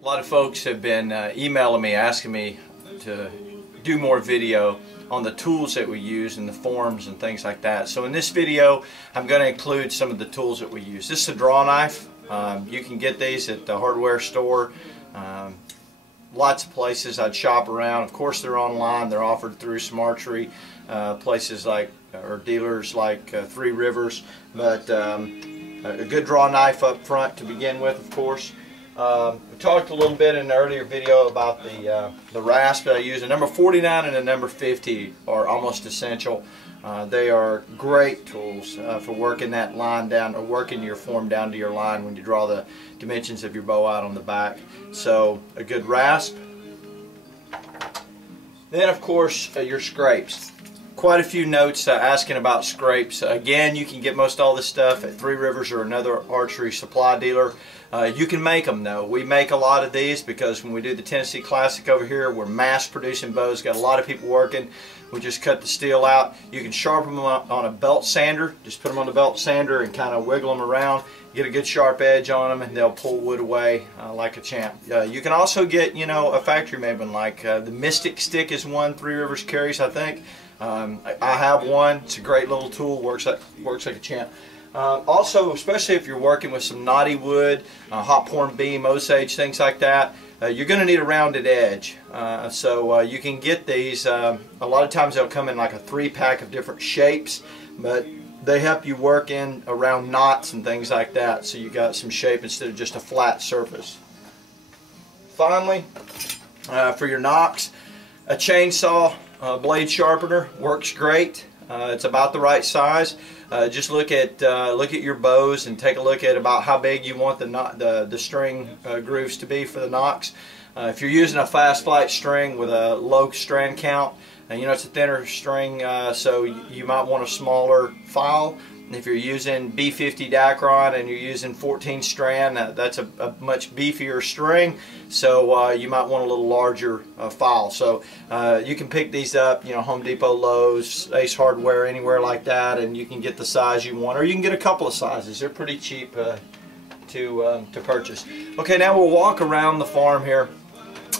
A lot of folks have been emailing me asking me to do more video on the tools that we use and the forms and things like that. So in this video I'm going to include some of the tools that we use. This is a draw knife. You can get these at the hardware store. Lots of places I'd shop around. Of course they're online. They're offered through some archery places like, or dealers like Three Rivers. But a good draw knife up front to begin with, of course. We talked a little bit in an earlier video about the rasp that I use. The number 49 and the number 50 are almost essential. They are great tools for working that line down, or working your form down to your line when you draw the dimensions of your bow out on the back. So a good rasp. Then of course your scrapes. Quite a few notes asking about scrapes. Again, you can get most all this stuff at Three Rivers or another archery supply dealer. You can make them though. We make a lot of these because when we do the Tennessee Classic over here, we're mass producing bows. Got a lot of people working. We just cut the steel out. You can sharpen them on a belt sander. Just put them on the belt sander and kind of wiggle them around. Get a good sharp edge on them and they'll pull wood away like a champ. You can also get, you know, a factory made one, like the Mystic Stick is one Three Rivers carries, I think. I have one. It's a great little tool. Works like a champ. Also, especially if you're working with some knotty wood, hot porn beam, osage, things like that, you're going to need a rounded edge. So you can get these. A lot of times they'll come in like a 3-pack of different shapes, but they help you work in around knots and things like that, so you got some shape instead of just a flat surface. Finally, for your nocks, a chainsaw blade sharpener works great. It's about the right size. Just look at your bows and take a look at about how big you want the string grooves to be for the nocks. If you're using a fast flight string with a low strand count, you know, it's a thinner string, so you might want a smaller file. And if you're using B50 Dacron and you're using 14 strand, that's a much beefier string, so you might want a little larger file. So you can pick these up, you know, Home Depot, Lowe's, Ace Hardware, anywhere like that, and you can get the size you want, or you can get a couple of sizes. They're pretty cheap to purchase. Okay, now we'll walk around the farm here.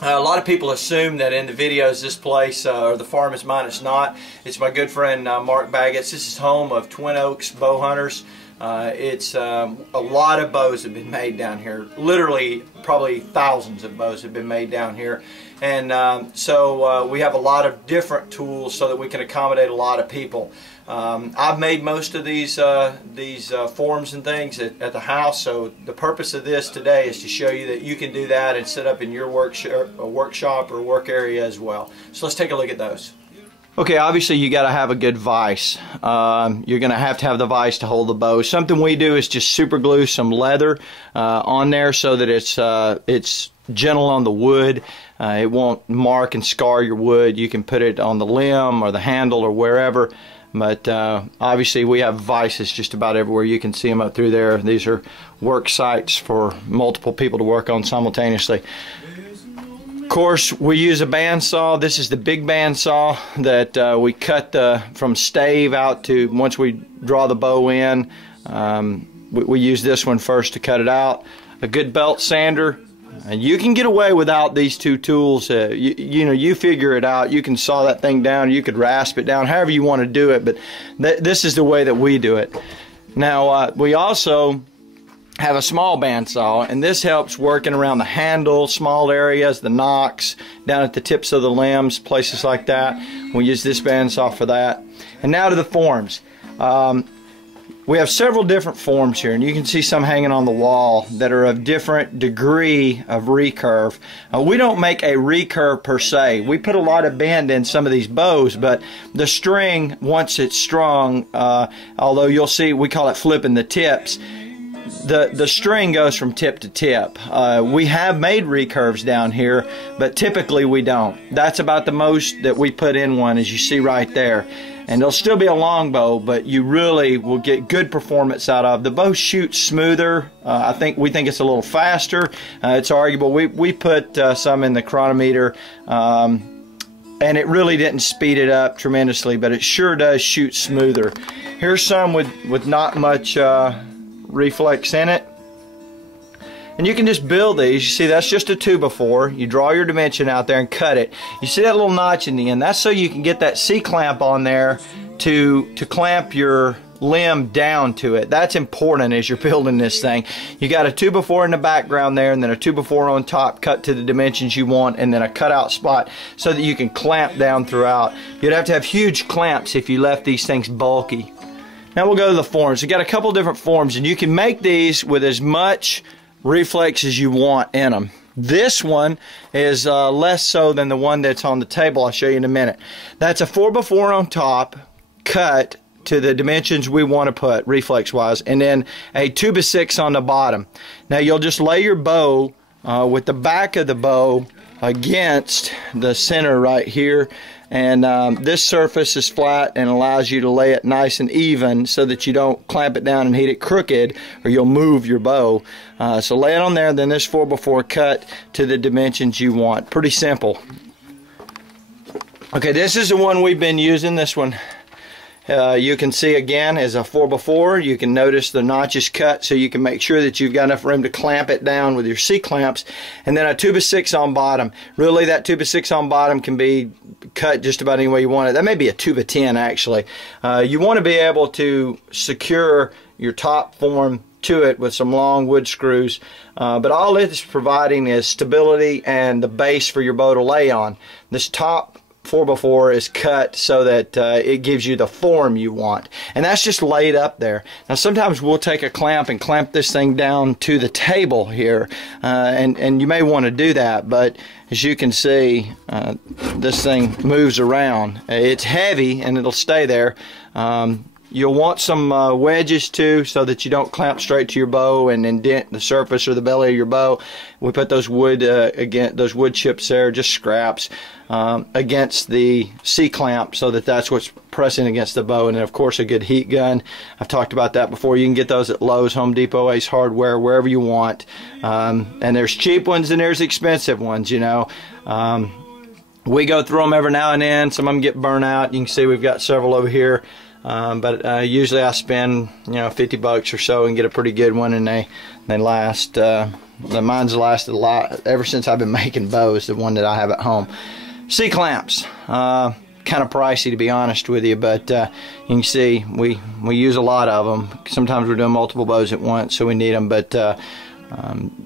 A lot of people assume that in the videos this place, or the farm is mine. It's not. It's my good friend Mark Baggett's. This is home of Twin Oaks Bow Hunters. It's a lot of bows have been made down here. Literally, probably thousands of bows have been made down here. And so we have a lot of different tools so that we can accommodate a lot of people. I've made most of these forms and things at the house, so the purpose of this today is to show you that you can do that and set up in your workshop or work area as well. So let's take a look at those. Okay, obviously you got to have a good vise. You're going to have the vise to hold the bow. Something we do is just super glue some leather on there so that it's gentle on the wood. It won't mark and scar your wood. You can put it on the limb or the handle or wherever. But obviously we have vices just about everywhere. You can see them up through there. These are work sites for multiple people to work on simultaneously. Of course, we use a bandsaw. This is the big bandsaw that we cut from stave out to, once we draw the bow in, we use this one first to cut it out. A good belt sander. And you can get away without these two tools. You know, you figure it out. You can saw that thing down. You could rasp it down, however you want to do it. But this is the way that we do it. Now, we also have a small bandsaw, and this helps working around the handle, small areas, the nocks, down at the tips of the limbs, places like that. We use this bandsaw for that. And now to the forms. We have several different forms here, and you can see some hanging on the wall that are of different degree of recurve. We don't make a recurve per se. We put a lot of bend in some of these bows, but the string, once it's strong, although you'll see we call it flipping the tips, the string goes from tip to tip. We have made recurves down here, but typically we don't. That's about the most that we put in one, as you see right there. And it'll still be a long bow, but you really will get good performance out of. The bow shoots smoother. We think it's a little faster. It's arguable. We put some in the chronometer, and it really didn't speed it up tremendously, but it sure does shoot smoother. Here's some with not much reflex in it. And you can just build these. You see, that's just a 2x4. You draw your dimension out there and cut it. You see that little notch in the end? That's so you can get that C-clamp on there to clamp your limb down to it. That's important as you're building this thing. You got a 2x4 in the background there, and then a 2x4 on top cut to the dimensions you want, and then a cutout spot so that you can clamp down throughout. You'd have to have huge clamps if you left these things bulky. Now we'll go to the forms. We got a couple different forms, and you can make these with as much reflex as you want in them. This one is less so than the one that's on the table. I'll show you in a minute. That's a 4x4 on top, cut to the dimensions we want to put reflex wise, and then a 2x6 on the bottom. Now you'll just lay your bow with the back of the bow against the center right here, and this surface is flat and allows you to lay it nice and even so that you don't clamp it down and heat it crooked, or you'll move your bow. So lay it on there, then this 4x4 cut to the dimensions you want. Pretty simple. Okay, this is the one we've been using. This one you can see again is a 4x4. You can notice the notches cut so you can make sure that you've got enough room to clamp it down with your C-clamps, and then a 2x6 on bottom. Really, that 2x6 on bottom can be cut just about any way you want it. That may be a 2x10 actually. You want to be able to secure your top form to it with some long wood screws, but all it's providing is stability and the base for your bow to lay on. This top 4x4 is cut so that it gives you the form you want, and that's just laid up there. Now sometimes we'll take a clamp and clamp this thing down to the table here, and you may want to do that, but as you can see, this thing moves around. It's heavy and it'll stay there. You'll want some wedges too, so that you don't clamp straight to your bow and indent the surface or the belly of your bow. We put those wood those wood chips there, just scraps, against the C-clamp, so that that's what's pressing against the bow. And then of course a good heat gun. I've talked about that before. You can get those at Lowe's, Home Depot, Ace Hardware, wherever you want. And there's cheap ones and there's expensive ones, you know. We go through them every now and then. Some of them get burnt out. You can see we've got several over here. But usually I spend, you know, 50 bucks or so and get a pretty good one, and they last. Mine's lasted a lot ever since I've been making bows, the one that I have at home. C-clamps, kind of pricey to be honest with you, but you can see we use a lot of them. Sometimes we're doing multiple bows at once, so we need them, but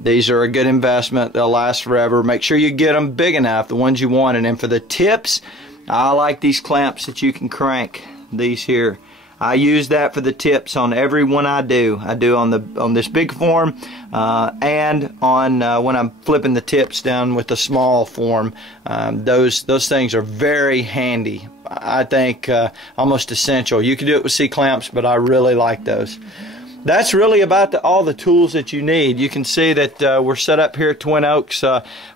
these are a good investment. They'll last forever. Make sure you get them big enough, the ones you want. And then for the tips, I like these clamps that you can crank. These here, I use that for the tips on every one I do. I do on this big form, and on when I'm flipping the tips down with the small form. Those things are very handy. I think almost essential. You can do it with C-clamps, but I really like those. That's really about all the tools that you need. You can see that we're set up here at Twin Oaks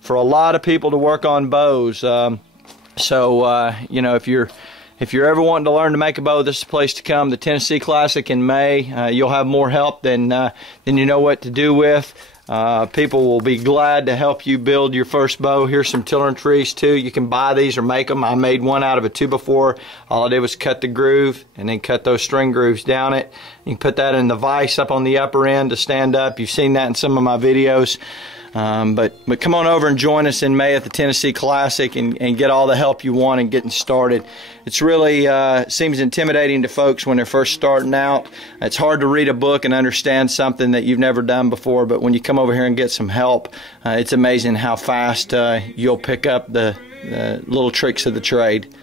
for a lot of people to work on bows. So you know, if you're ever wanting to learn to make a bow, this is the place to come. The Tennessee Classic in May. You'll have more help than you know what to do with. People will be glad to help you build your first bow. Here's some tiller and trees too. You can buy these or make them. I made one out of a 2x4. All I did was cut the groove and then cut those string grooves down it. You can put that in the vise up on the upper end to stand up. You've seen that in some of my videos. But come on over and join us in May at the Tennessee Classic and get all the help you want in getting started. It's really seems intimidating to folks when they're first starting out. It's hard to read a book and understand something that you've never done before, but when you come over here and get some help, it's amazing how fast you'll pick up the little tricks of the trade.